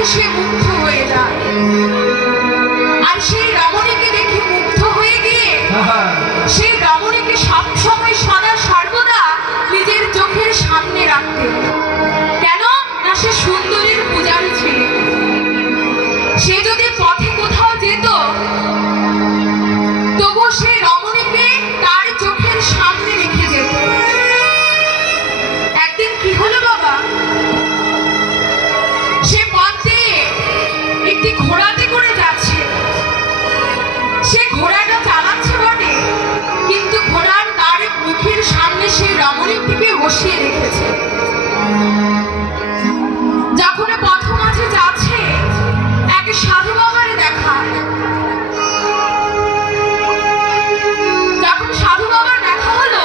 দেখে সে মুগ্ধ হয়ে যায়। আর সেই রমণীকে দেখে মুগ্ধ হয়ে গিয়ে সেই রমণীকে সবসময় সদা সর্বদা নিজের চোখের সামনে রাখতেন। কেন না সে সুন্দরীর পূজারী ছিল। সে যদি পথে কোথাও যেত তবু সেই রমণীকে তার চোখের সামনে রেখে যেত। একদিন কি হলো বাবা, সে পথে একটি ঘোড়াতে করে যাচ্ছে। সে ঘোড়াটা চালাচ্ছে বটে, কিন্তু ঘোড়ার তার মুখের সামনে সেই রমণীটিকে বসিয়ে রেখেছে। যখন পথ মাঝে যাচ্ছে এক সাধু বাবার দেখা। যখন সাধু বাবার দেখা হলো,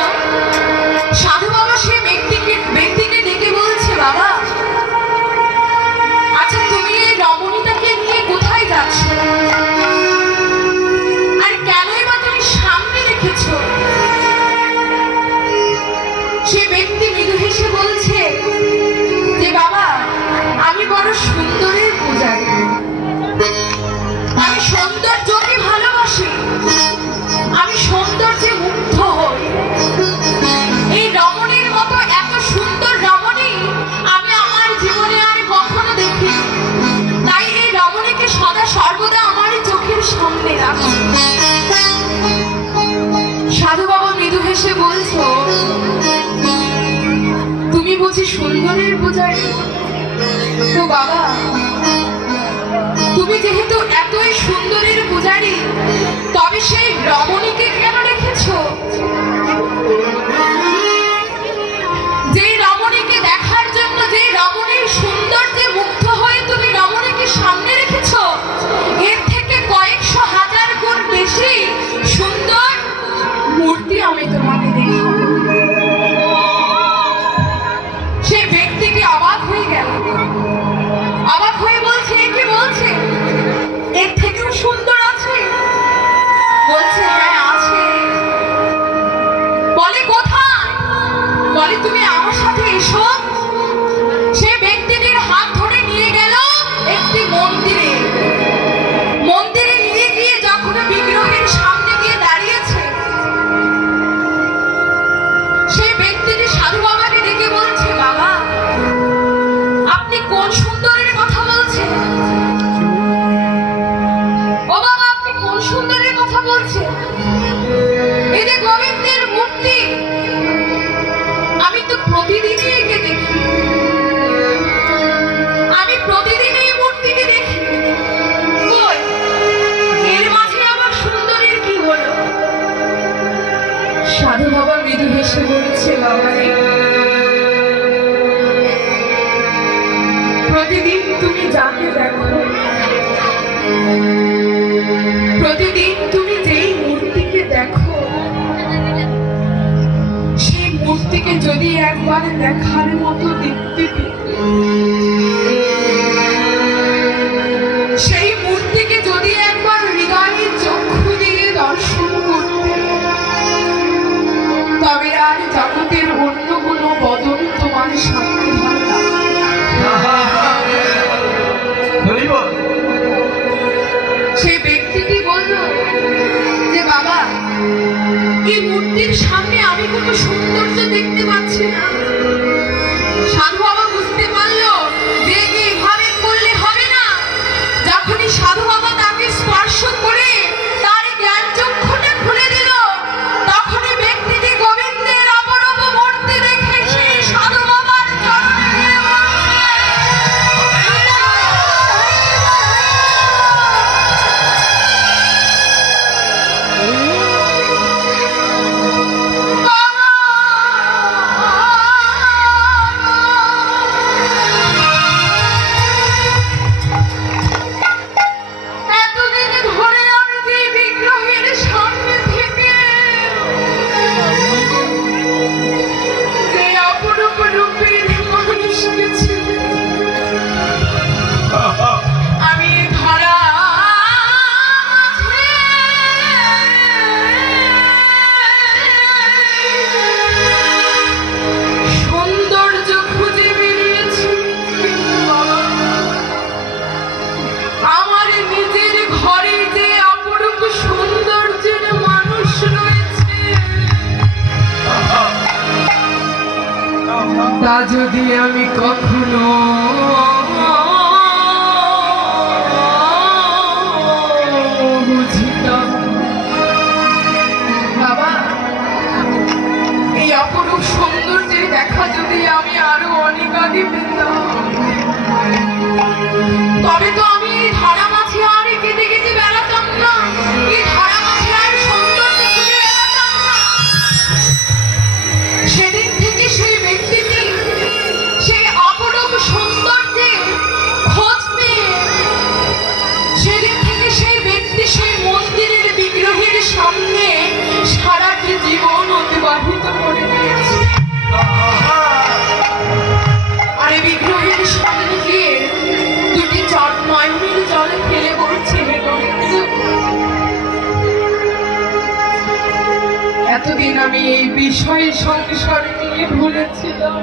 সাধু বাবা সে ব্যক্তিকে ডেকে বলছে, বাবা আচ্ছা তুমি এই রমণীটাকে নিয়ে কোথায় যাচ্ছ, আর কেনই বা তুমি সামনে রেখেছো? সে ব্যক্তি মৃদু হেসে বলছে যে বাবা আমি বড় সুন্দরের পূজারী, আমি সৌন্দর্যকে ভালোবাসি, আমি সৌন্দর্যে মুগ্ধ হই। এই রমণীর মতো এত সুন্দর রমণী আমি আমার জীবনে আর কখনো দেখি। তাই এই রমণীকে সদা সর্বদা আমার চোখের সামনে রাখি। সাধু বাবা মৃদু হেসে বলছো, তুমি বুঝি সুন্দরের পূজারী? তো বাবা তুমি যেহেতু এতই সুন্দরের পূজারী, তবে সেই রমণীকে কেন রেখেছো? যে রমণীকে দেখার জন্য, যে রমণীর সৌন্দর্যে মুগ্ধ হয়ে তুমি রমণীকে সামনে রেখেছো, এর থেকে কয়েকশো হাজার গুণ বেশি সুন্দর মূর্তি আমি তোমাকে দেখাবো। সে ব্যক্তিটি অবাক হয়ে গেল, অবাক হয়ে বলছে, কি বলছে, এর থেকেও সুন্দর আছে? বলছে হ্যাঁ আছে। বলে কোথায়? বলে তুমি আমার সাথে এসো। সে ব্যক্তিটির হাত ধরে নিয়ে গেল একটি মন্দিরে। মন্দিরে নিয়ে গিয়ে যখন বিগ্রহের সামনে গিয়ে দাঁড়িয়েছে, সেই ব্যক্তিটি সাধু বাবাকে ডেকে বলছে, বাবা আপনি কোন সুন্দরের কথা বলছেন? ও বাবা আপনি কোন সুন্দরের কথা বলছেন? এই যে গোবিন্দের মূর্তি, আমি তো প্রতিদিনই একে দেখি, আমি প্রতিদিন এই মূর্তিকে দেখি। কই এর মাঝে আবার সুন্দরীর কি হলো? সাধু বাবা মৃদু হেসে বলছে, বাবা রে প্রতিদিন তুমি যাকে দেখো, প্রতিদিন তুমি যেই মূর্তিকে দেখো, সেই মূর্তিকে যদি একবার দেখার মতো দেখতে পেতে, সেই মূর্তিকে যদি একবার হৃদয়ের চক্ষু দিয়ে দর্শন করতে, তবে আর জগতের অন্য কোনো বদল তোমার সামনে ভালো লাগবে। সেই ব্যক্তিটি বলল যে বাবা এই মূর্তির সামনে আমি কোনো সৌন্দর্য দেখতে পাচ্ছি না। সাধু বাবা বুঝতে পারলো যে এভাবে করলে হবে না। যখনই সাধু বাবা তাকে স্পর্শ করে তার জ্ঞান চক্ষুটা খুলে দিল, তখনই ব্যক্তিটি গোবিন্দের অপরূপ মূর্তি দেখে সেই সাধু বাবার চরণে গিয়ে বলছে, যদি আমি কখনো বুঝিতাম, বাবা এই অপরূপ সৌন্দর্যের দেখা যদি আমি আরো অনেক আগে পেতাম, তবে তো আমি এই ধারা মাঝে আর কেটে কেটে বেড়াতাম না, এই ধারা মাঝে আর সৌন্দর্য খুঁজে বেড়াতাম না। সেদিন থেকে সেই ব্যক্তিটি সেই অপরূপ সৌন্দর্যের খোঁজ পেয়ে, সেদিন থেকে সেই ব্যক্তি সেই মন্দিরের বিগ্রহের সামনে সারাটি জীবন অতিবাহিত করে দিয়েছে। আর এই বিগ্রহের সামনে গিয়ে দুটি নয়নের জলে ফেলে বলছে, এতদিন আমি এই বিষয় সংসার নিয়ে ভুলেছিলাম,